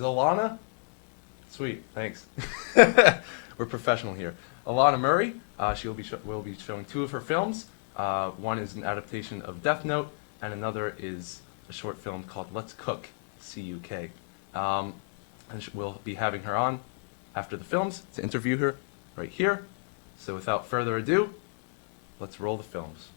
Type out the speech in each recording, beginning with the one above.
Is it Alanna? Sweet, thanks. We're professional here. Alanna Murray, will be showing two of her films. One is an adaptation of Death Note, and another is a short film called Let's Cook, C-U-K. And we'll be having her on after the films to interview her right here. So without further ado, let's roll the films.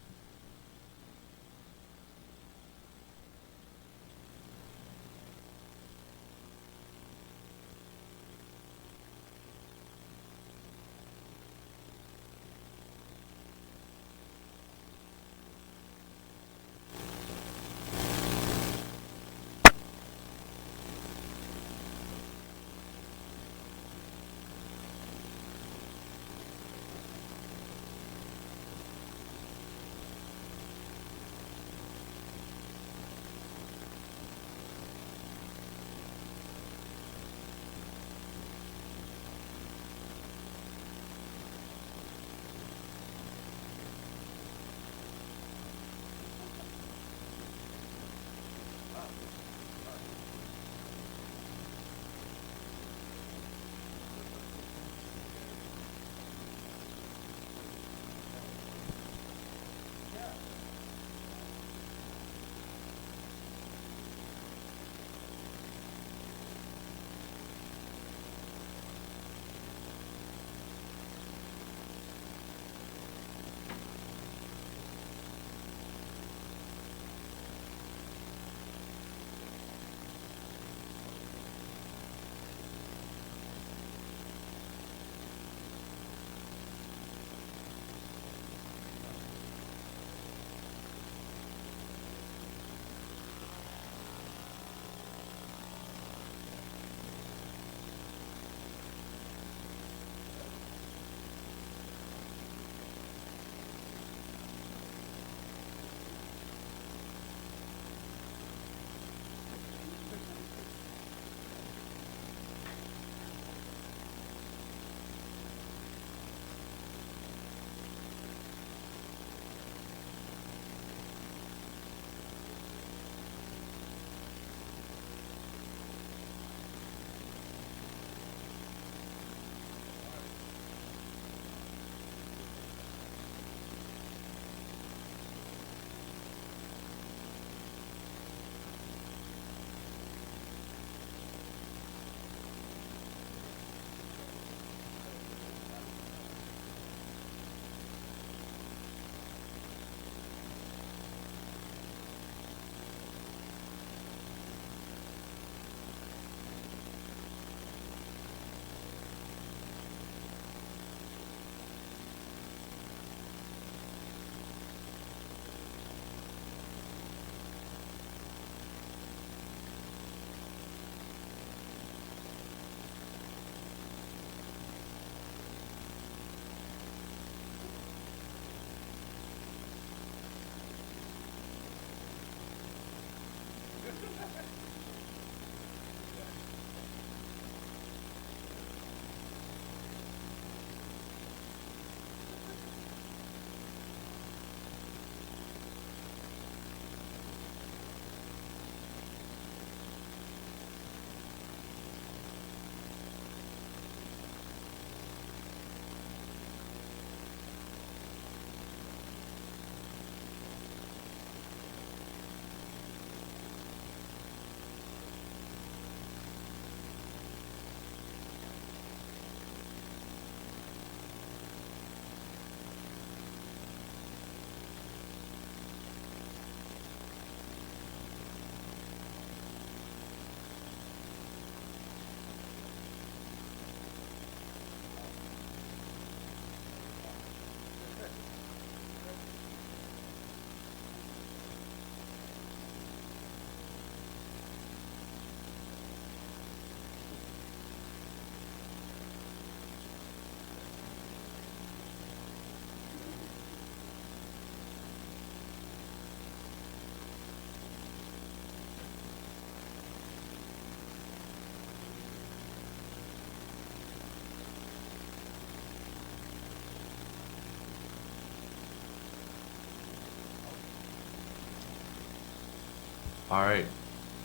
All right.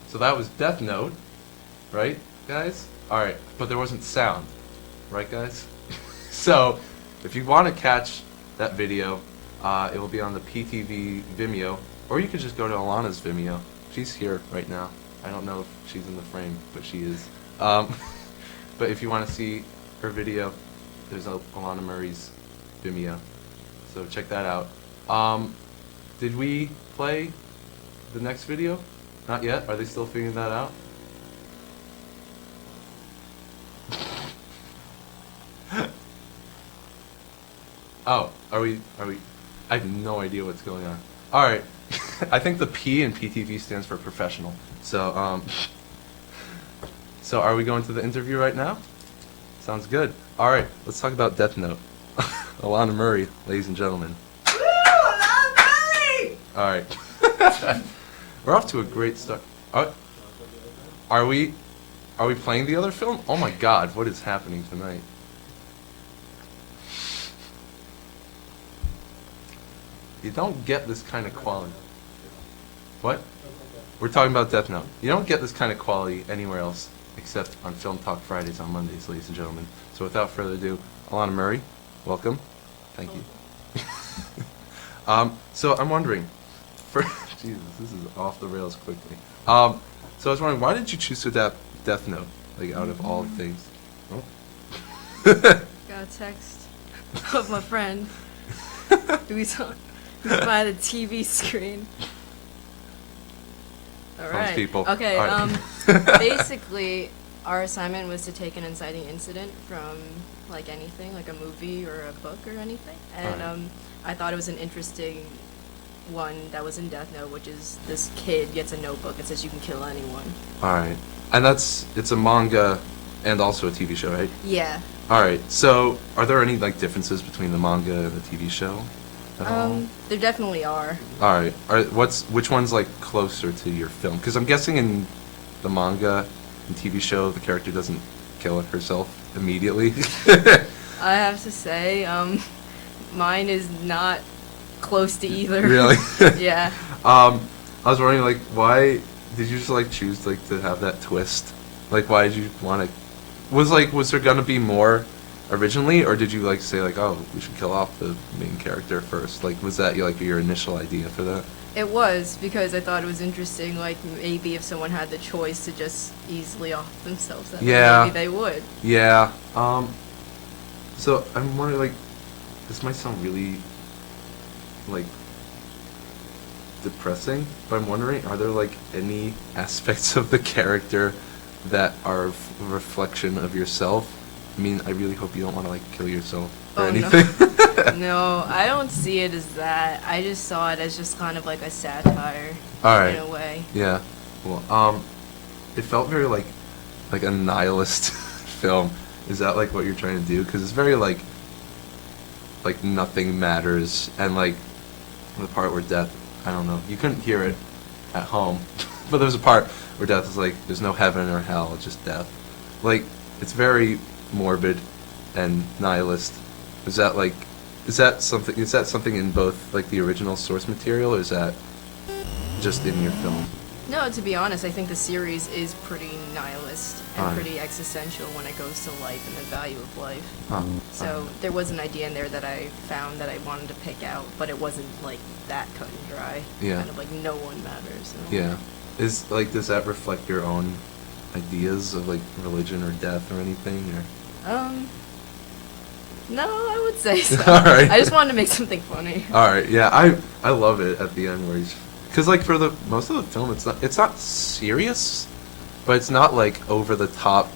So that was Death Note, right? guys? Alright, but there wasn't sound. Right, guys? So, if you want to catch that video, it will be on the PTV Vimeo, or you could just go to Alanna's Vimeo. She's here right now. I don't know if she's in the frame, but she is. But if you want to see her video, there's Alanna Murray's Vimeo. So check that out. Did we play the next video? Not yet? Are they still figuring that out? Oh, are we, I have no idea what's going on. Alright, I think the P in PTV stands for professional. So, so are we going to the interview right now? Sounds good. Alright, let's talk about Death Note. Alanna Murray, ladies and gentlemen. Woo! Alanna Murray! Alright. We're off to a great start. Are we playing the other film? Oh my god, what is happening tonight? You don't get this kind of quality. What? We're talking about Death Note. You don't get this kind of quality anywhere else except on Film Talk Fridays on Mondays, ladies and gentlemen. So without further ado, Alanna Murray, welcome. Thank you. So I'm wondering, Jesus, this is off the rails quickly. So I was wondering, why did you choose to adapt Death Note, like out of all things? Oh. Got a text of my friend who's by the TV screen. Alright. People. Okay, All right. basically, our assignment was to take an inciting incident from, like, anything, like a movie or a book or anything. And, Alright. I thought it was an interesting one that was in Death Note, which is this kid gets a notebook that says you can kill anyone. Alright. And it's a manga and also a TV show, right? Yeah. Alright, so are there any like differences between the manga and the TV show at all? There definitely are. Alright, which one's like closer to your film? Because I'm guessing in the manga and TV show the character doesn't kill herself immediately. I have to say, mine is not close to either. Really? Yeah. I was wondering, like, why did you just like choose like to have that twist? Like, why did you want to? Was there gonna be more originally, or did you like say like, oh, we should kill off the main character first? Like, was that like your initial idea for that? It was, because I thought it was interesting, like, maybe if someone had the choice to just easily off themselves, then Yeah. maybe they would. Yeah. So I'm wondering, like, this might sound really like depressing, but I'm wondering, are there like any aspects of the character that are a reflection of yourself? I mean, I really hope you don't want to like kill yourself or Oh, no. anything. No, I don't see it as that. I just saw it as just kind of like a satire, Alright. in a way. Yeah. Well, it felt very like a nihilist film. Is that like what you're trying to do? Because it's very like nothing matters, and like the part where Death, I don't know, you couldn't hear it at home, but there's a part where Death is like, there's no heaven or hell, it's just death. Like, it's very morbid and nihilist. Is that something in both like the original source material, or is that just in your film? No, to be honest, I think the series is pretty nihilist and Alright. pretty existential when it goes to life and the value of life. Huh. So there was an idea in there that I found that I wanted to pick out, but it wasn't like that cut and dry. Yeah. Kind of like no one matters. Yeah. Does that reflect your own ideas of like religion or death or anything, or? No, I would say so. Alright. I just wanted to make something funny. Alright, yeah, I love it at the end where he's, because like for the most of the film it's not serious, but it's not like over the top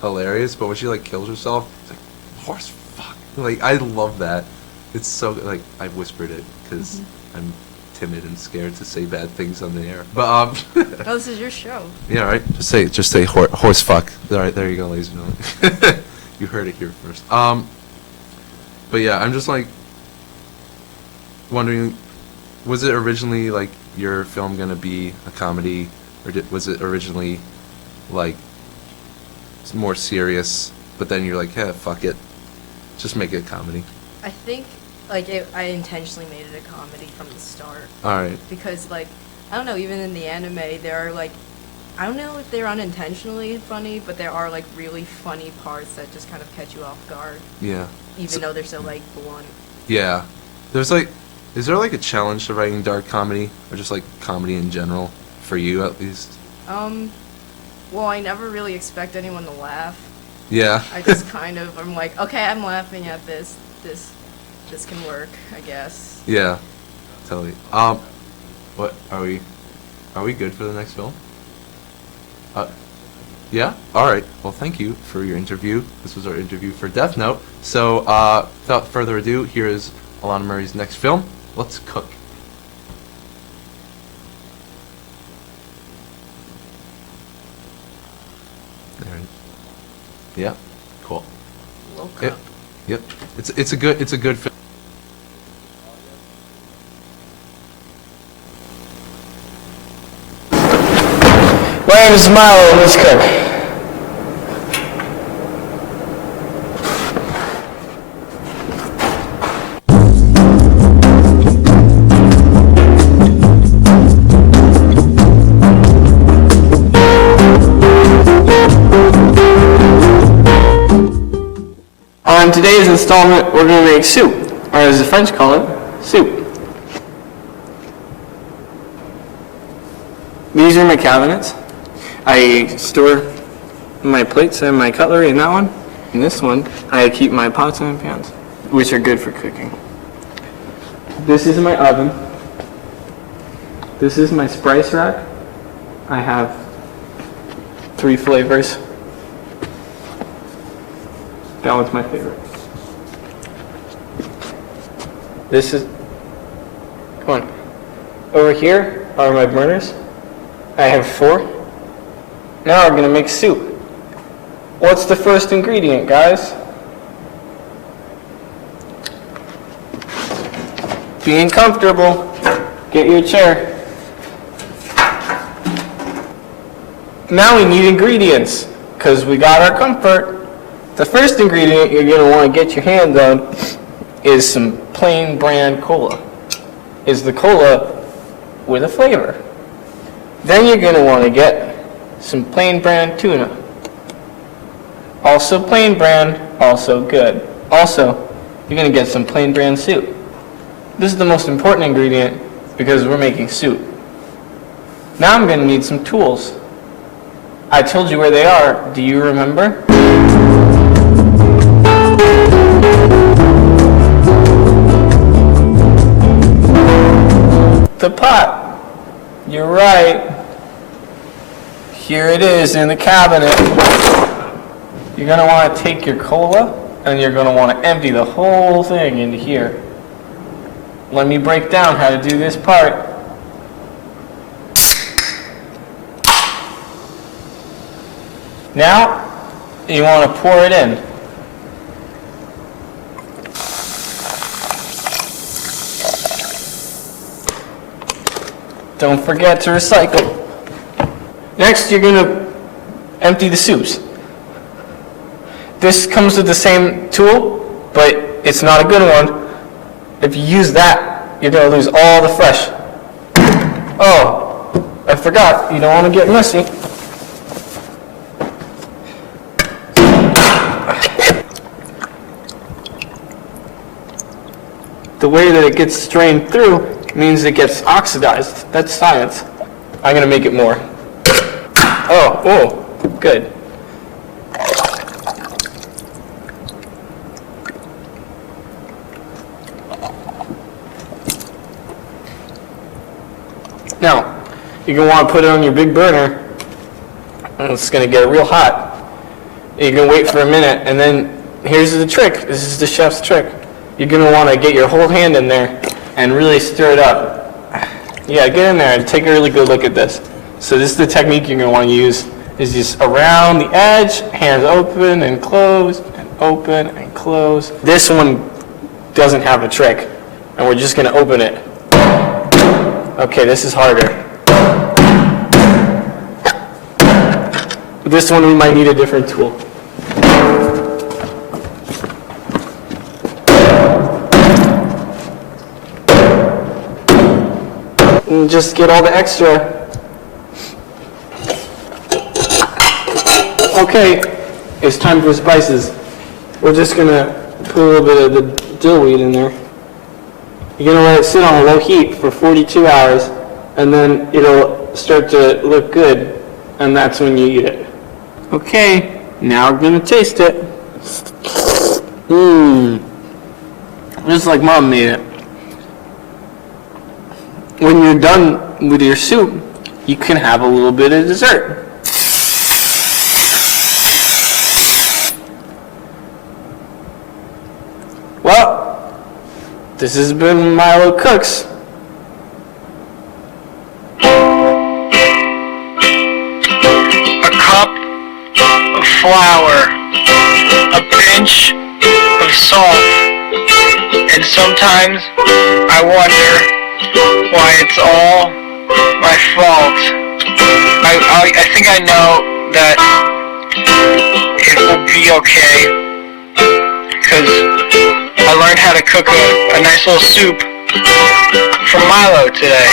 hilarious, but when she like kills herself, it's like, horse fuck, like I love that. It's so like I whispered it because I'm timid and scared to say bad things on the air, but Oh, this is your show. yeah, right, just say horse fuck. Alright, there you go, ladies and gentlemen. You heard it here first. But yeah, I'm just like wondering, was it originally like your film gonna be a comedy, or was it originally like more serious? But then you're like, yeah, fuck it, just make it a comedy. I think like I intentionally made it a comedy from the start. All right. Because like I don't know, even in the anime there are like I don't know if they're unintentionally funny, but there are like really funny parts that just kind of catch you off guard, Yeah. even though they're so like blunt. Yeah. There's like, is there like a challenge to writing dark comedy, or just like comedy in general, for you at least? Well, I never really expect anyone to laugh. Yeah. I just kind of, I'm like, okay, I'm laughing at this. This can work, I guess. Yeah. Totally. What are we? Are we good for the next film? Yeah? Alright. Well, thank you for your interview. This was our interview for Death Note. So, without further ado, here is Alanna Murray's next film, Let's Cook. There. Yeah? Cool. Low Yep. cup. Yep. It's a good film. My name is Milo. Let's cook. On today's installment, we're going to make soup, or as the French call it, soup. These are my cabinets. I store my plates and my cutlery in that one. In this one, I keep my pots and pans, which are good for cooking. This is my oven. This is my spice rack. I have 3 flavors. That one's my favorite. This is, come on. Over here are my burners. I have 4. Now we're gonna make soup. What's the first ingredient, guys? Being comfortable. Get your chair. Now we need ingredients, because we got our comfort. The first ingredient you're going to want to get your hands on is some plain brand cola. Is the cola with a flavor. Then you're going to want to get some plain brand tuna. Also plain brand, also good. Also, you're going to get some plain brand soup. This is the most important ingredient because we're making soup. Now I'm going to need some tools. I told you where they are. Do you remember? The pot. You're right. Here it is in the cabinet. You're going to want to take your cola and you're going to want to empty the whole thing into here. Let me break down how to do this part. Now, you want to pour it in. Don't forget to recycle. Next, you're going to empty the soups. This comes with the same tool, but it's not a good one. If you use that, you're going to lose all the fresh. Oh, I forgot. You don't want to get messy. The way that it gets strained through means it gets oxidized. That's science. I'm going to make it more. Oh, good. Now, you're going to want to put it on your big burner, and it's going to get real hot. You're going to wait for a minute, and then here's the trick. This is the chef's trick. You're going to want to get your whole hand in there and really stir it up. Yeah, get in there and take a really good look at this. So this is the technique you're going to want to use, is just around the edge, hands open and close, and open and close. This one doesn't have a trick, and we're just going to open it. Okay, this is harder. This one we might need a different tool. And just get all the extra. Okay, it's time for spices. We're just gonna put a little bit of the dillweed in there. You're gonna let it sit on a low heat for 42 hours, and then it'll start to look good, and that's when you eat it. Okay, now we're gonna taste it. Mmm. Just like Mom made it. When you're done with your soup, you can have a little bit of dessert. Well, this has been Milo Cooks. A cup of flour, a pinch of salt, and sometimes I wonder why it's all my fault. I think I know that it will be okay, because I learned how to cook a nice little soup from Milo today.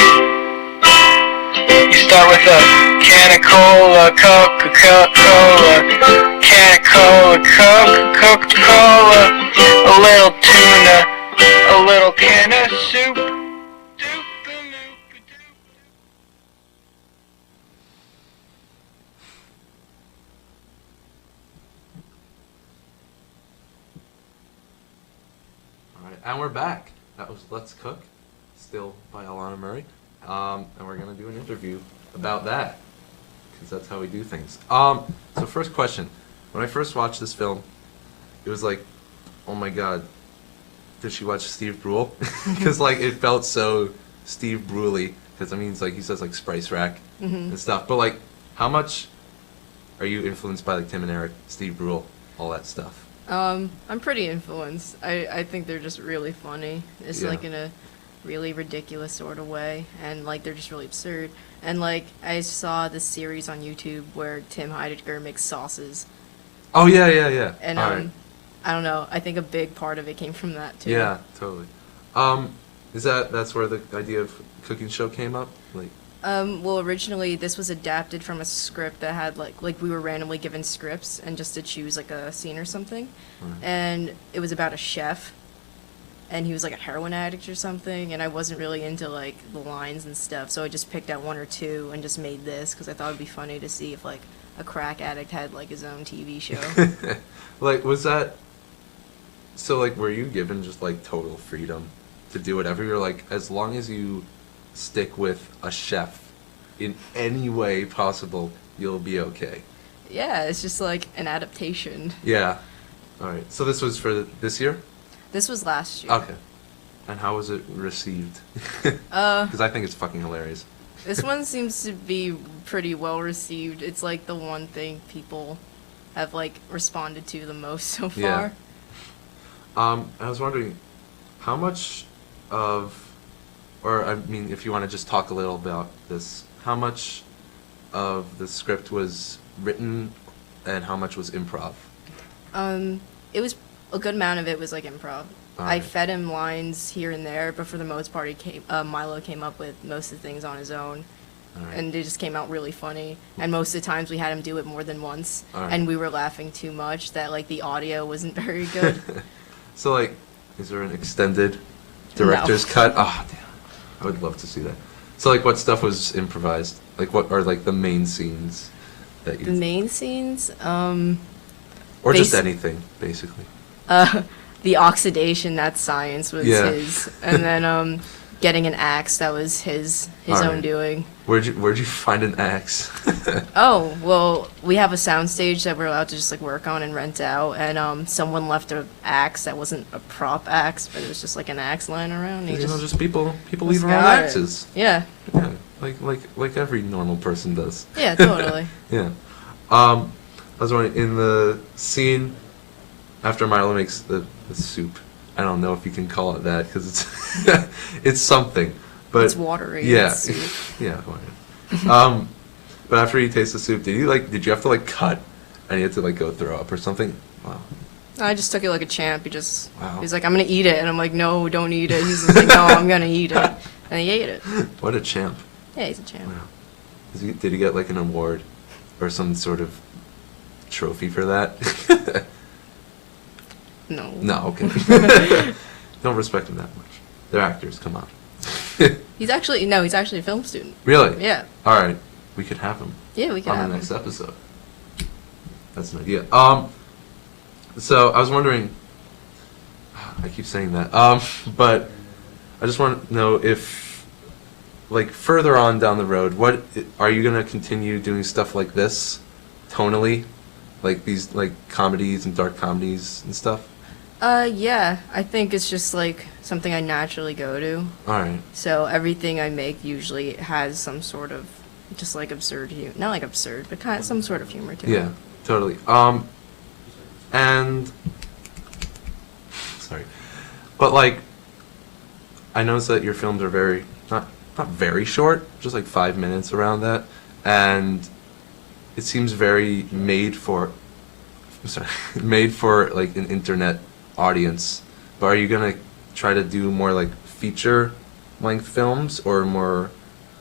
You start with a can of cola, Coca-Cola, can of cola, Coca-Cola, a little tuna, a little can of soup. All right, and we're back. That was Let's Cook, still by Alanna Murray. And we're going to do an interview about that, because that's how we do things. So first question. When I first watched this film, it was like, oh my god, did she watch Steve Brule? Because like it felt so Steve Brule-y, because I mean, it's like he says like Spice Rack and stuff. But like, how much are you influenced by like Tim and Eric, Steve Brule, all that stuff? I'm pretty influenced. I think they're just really funny. It's Yeah. like in a really ridiculous sort of way, and like they're just really absurd. And like I saw this series on YouTube where Tim Heidecker makes sauces, Oh yeah. and All right. I don't know. I think a big part of it came from that too. Yeah, totally. That's where the idea of cooking show came up? Like, Well, originally this was adapted from a script that had like we were randomly given scripts and just to choose like a scene or something, Right. and it was about a chef, and he was like a heroin addict or something, and I wasn't really into like the lines and stuff, so I just picked out one or two and just made this because I thought it'd be funny to see if like a crack addict had like his own TV show. like, was that, so like, were you given just like total freedom to do whatever? You're like, as long as you stick with a chef in any way possible, you'll be okay. Yeah, it's just like an adaptation. Yeah. All right. So this was for this year? This was last year. Okay. And how was it received? Because I think it's fucking hilarious. This one seems to be pretty well received. It's like the one thing people have like responded to the most so far. Yeah. I was wondering, how much of, or I mean, if you want to just talk a little about this, how much of the script was written and how much was improv? It was a good amount of it was like improv. I Alright. fed him lines here and there, but for the most part, Milo came up with most of the things on his own, Alright. and it just came out really funny. And most of the times, we had him do it more than once, Alright. and we were laughing too much that like the audio wasn't very good. So like, is there an extended director's No. cut? Oh, damn. I would love to see that. So like, what stuff was improvised? Like, what are like the main scenes that you? The main scenes, Or just basi- anything, basically. the oxidation, that science was Yeah. his, and then getting an axe, that was his Alright. own doing. Where'd you find an axe? Oh, well, we have a soundstage that we're allowed to just like work on and rent out, and someone left an axe that wasn't a prop axe, but it was just like an axe lying around. And he You know, just, just people just leave their own got it. axes. Yeah, Yeah, like every normal person does. yeah, totally. Yeah. I was wondering, in the scene after Milo makes the soup, I don't know if you can call it that because it's it's something, but It's watery. Yeah, It's soup. yeah. Whatever. But after you taste the soup, did you have to like cut and you had to like go throw up or something? Wow. I just took it like a champ. Wow. He's like, I'm gonna eat it, and I'm like, no, don't eat it. He's just like, no, I'm gonna eat it, and he ate it. What a champ. Yeah, he's a champ. Wow. Did he get like an award or some sort of trophy for that? No. No, okay. Don't respect them that much. They're actors, come on. He's actually a film student. Really? Yeah. All right, we could have him Yeah, we can on have the him. next episode. That's an idea. So I was wondering. I keep saying that. But I just want to know if, like, further on down the road, what are you gonna continue doing stuff like this, tonally, like these like comedies and dark comedies and stuff? Yeah. I think it's just like something I naturally go to. All right. So everything I make usually has some sort of just like absurd humor. Not like absurd, but kind of some sort of humor to it. Yeah, totally. And sorry, but like, I noticed that your films are very not very short, just like 5 minutes around that, and it seems very made for. I'm sorry, made for like an internet audience. But are you gonna try to do more like feature length films or more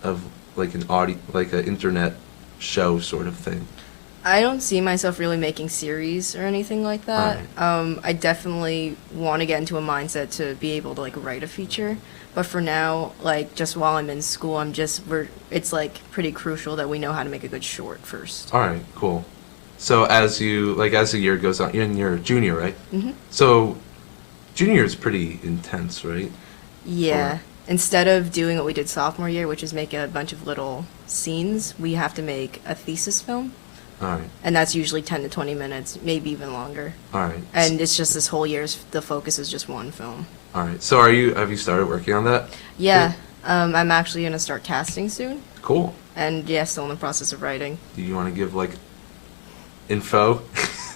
of like an like an internet show sort of thing? I don't see myself really making series or anything like that. Alright. I definitely want to get into a mindset to be able to like write a feature. But for now, like just while I'm in school, it's like pretty crucial that we know how to make a good short first. All right, cool. So as the year goes on, you're in your junior, right? Mm-hmm. So junior is pretty intense, right? Yeah. Or- Instead of doing what we did sophomore year, which is make a bunch of little scenes, we have to make a thesis film. All right, And that's usually 10 to 20 minutes, maybe even longer. all right. And it's just this whole year's, the focus is just one film. All right. So have you started working on that? Yeah, I'm actually going to start casting soon. Cool. And yeah, still in the process of writing. Do you want to give like info?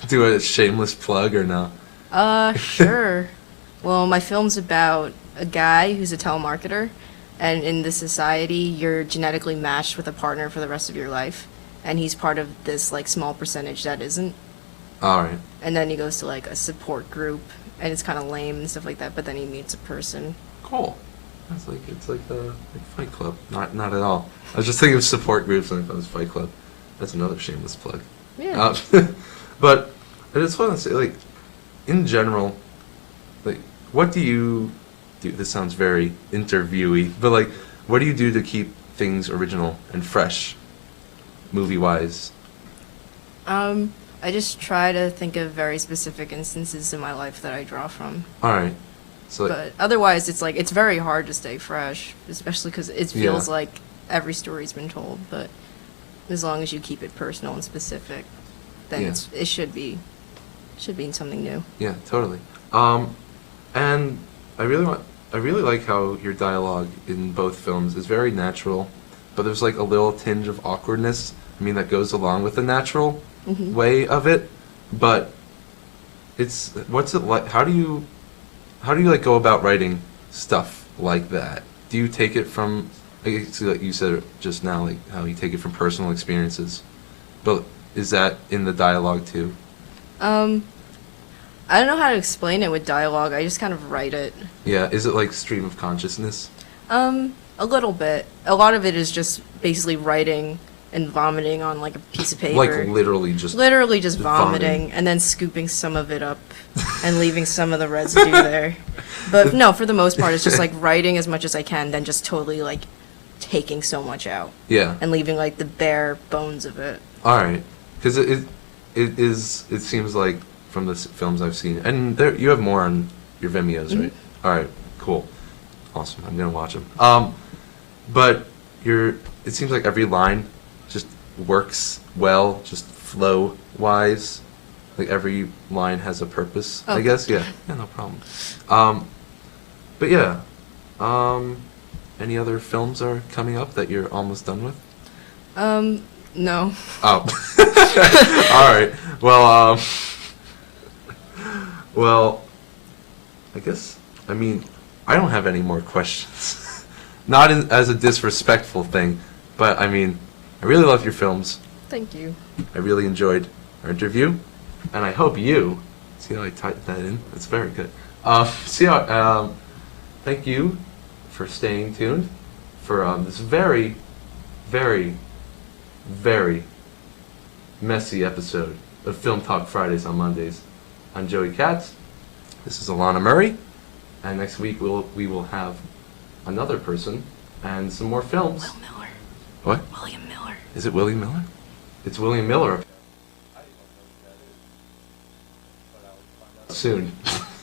Do a shameless plug or no? Sure. Well, my film's about a guy who's a telemarketer, and in this society, you're genetically matched with a partner for the rest of your life. And he's part of this like small percentage that isn't. All right. And then he goes to like a support group, and it's kind of lame and stuff like that. But then he meets a person. Cool. It's like Fight Club. Not at all. I was just thinking of support groups and I thought it was Fight Club. That's another shameless plug. Yeah. But I just want to say, like, in general, like, what do you do? This sounds very interviewee, but like, what do you do to keep things original and fresh, movie-wise? I just try to think of very specific instances in my life that I draw from. All right. So, like, But otherwise, it's very hard to stay fresh, especially because it feels Yeah. like every story's been told. But as long as you keep it personal and specific, then Yeah. it should be something new. yeah, totally. And I really like how your dialogue in both films is very natural, but there's like a little tinge of awkwardness. I mean, that goes along with the natural Mhm. way of it, but what's it like? How do you like go about writing stuff like that? Do you take it from, like you said just now, like how you take it from personal experiences, but is that in the dialogue too? I don't know how to explain it with dialogue. I just kind of write it. Yeah, is it like stream of consciousness? A little bit. A lot of it is just basically writing and vomiting on like a piece of paper. Like literally just vomiting and then scooping some of it up and leaving some of the residue there. But no, for the most part, it's just like writing as much as I can, then just totally like taking so much out Yeah. and leaving like the bare bones of it. All right, because it seems like from the films I've seen, and you have more on your Vimeos, right? All right, cool, awesome. I'm gonna watch them. But it seems like every line just works well, just flow wise. Like every line has a purpose, I Okay. guess. Yeah, no problem. But yeah, any other films are coming up that you're almost done with? No. Oh. All right. Well, I guess, I mean, I don't have any more questions. Not as a disrespectful thing, but I mean, I really love your films. Thank you. I really enjoyed our interview, and I hope see how I typed that in? That's very good. Thank you for staying tuned for this very, very, very messy episode Film Talk Fridays on Mondays. I'm Joey Katz. This is Alanna Murray. And next week we will have another person and some more films. Will Miller. What? William Miller. Is it William Miller? It's William Miller. Soon.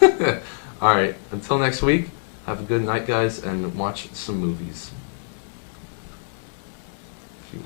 All right. Until next week, have a good night, guys, and watch some movies.